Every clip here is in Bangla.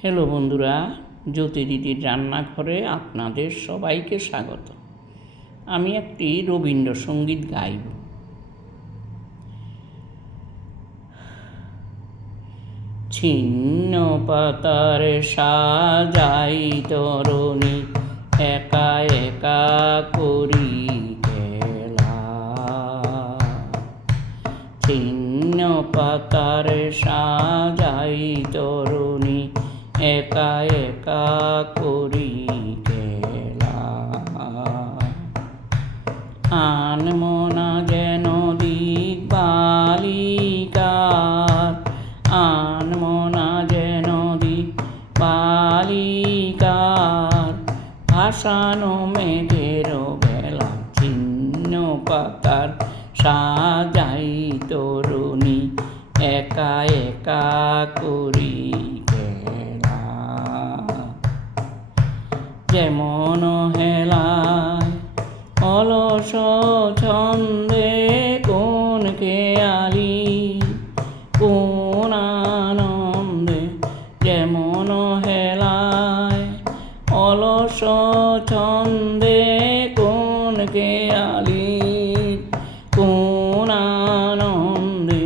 হ্যালো বন্ধুরা, জ্যোতিদিদির রান্নাঘরে আপনাদের সবাইকে স্বাগত। আমি একটি রবীন্দ্রসঙ্গীত গাইব। ছিন্ন পাতার সাজাই তরণী, একা একা করি খেলা। ছিন্ন পাতার সাজাই তরণী, একা একা করি খেলা। আনমনা যেন দিক বালিকার, আনমনা যেন দিক বালিকার, ভাসানো মেঘের বেলা। ছিন্ন পাতার সাজাই তরুণী, একা একা করি খেলা। যেমন হেলায় অলস ছন্দে কোন খেয়ালি, কোন আনন্দে। যেমন হেলায় অলস ছন্দে কোন খেয়ালি, কোন আনন্দে।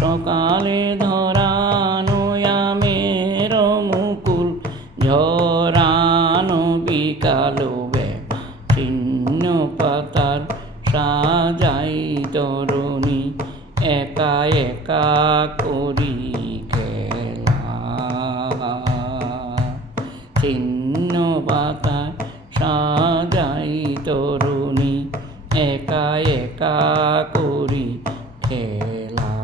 সকালে ধরানো আমের মুকুল, ঝরানো বিকাল বেলা। ছিন্ন পাতার সাজাই তরণী, একা একা করি খেলা। ছিন্ন পাতার সাজাই তরণী, একা একা করি খেলা।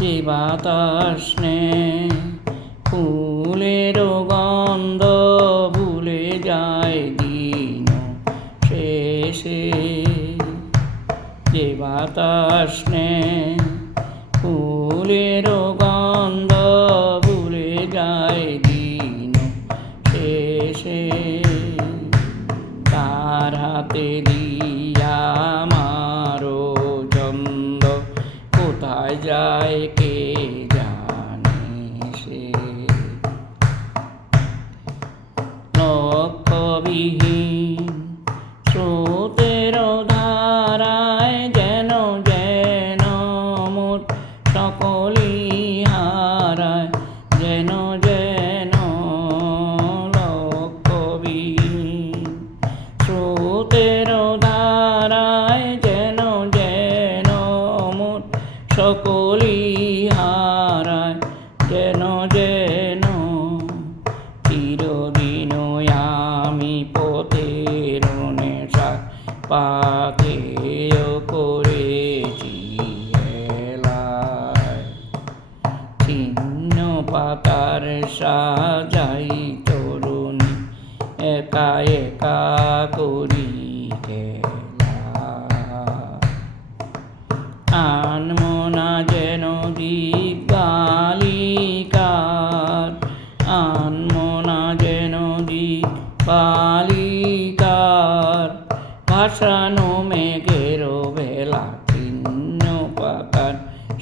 যে বাতাস নেই ফুলের গন্ধ, ভুলে যায় দিন শেষে। যে বাতাস নেই ফুলের গন্ধ, ভুলে যায় দিন শেষে। তার হাতে দিয়া আমারো চন্দ, কোথায় যায় কে জানে সে। লক্ষ্যবিহীন স্রোতের ধারায় যেন যেন মোর সকলই হারায়। যেন যেন লক্ষ্যবিহীন স্রোতের ধারায়, যেন যেন মোর সকলই হারায়। যেন যেন চিরদিন আমি পথের নেশা পাথেয় করেছি হেলায়। ছিন্ন পাতার সাজাই তরুণী, একা একা করি খেলা। আনমনা যেন দিক বালিকার, আনমনা যেন দিক বালিকার, ভাসানো মেঘের বেলা। ছিন্ন পাতার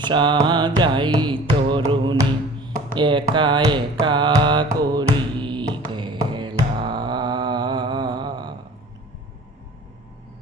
সাজাই তরুণী, একা একা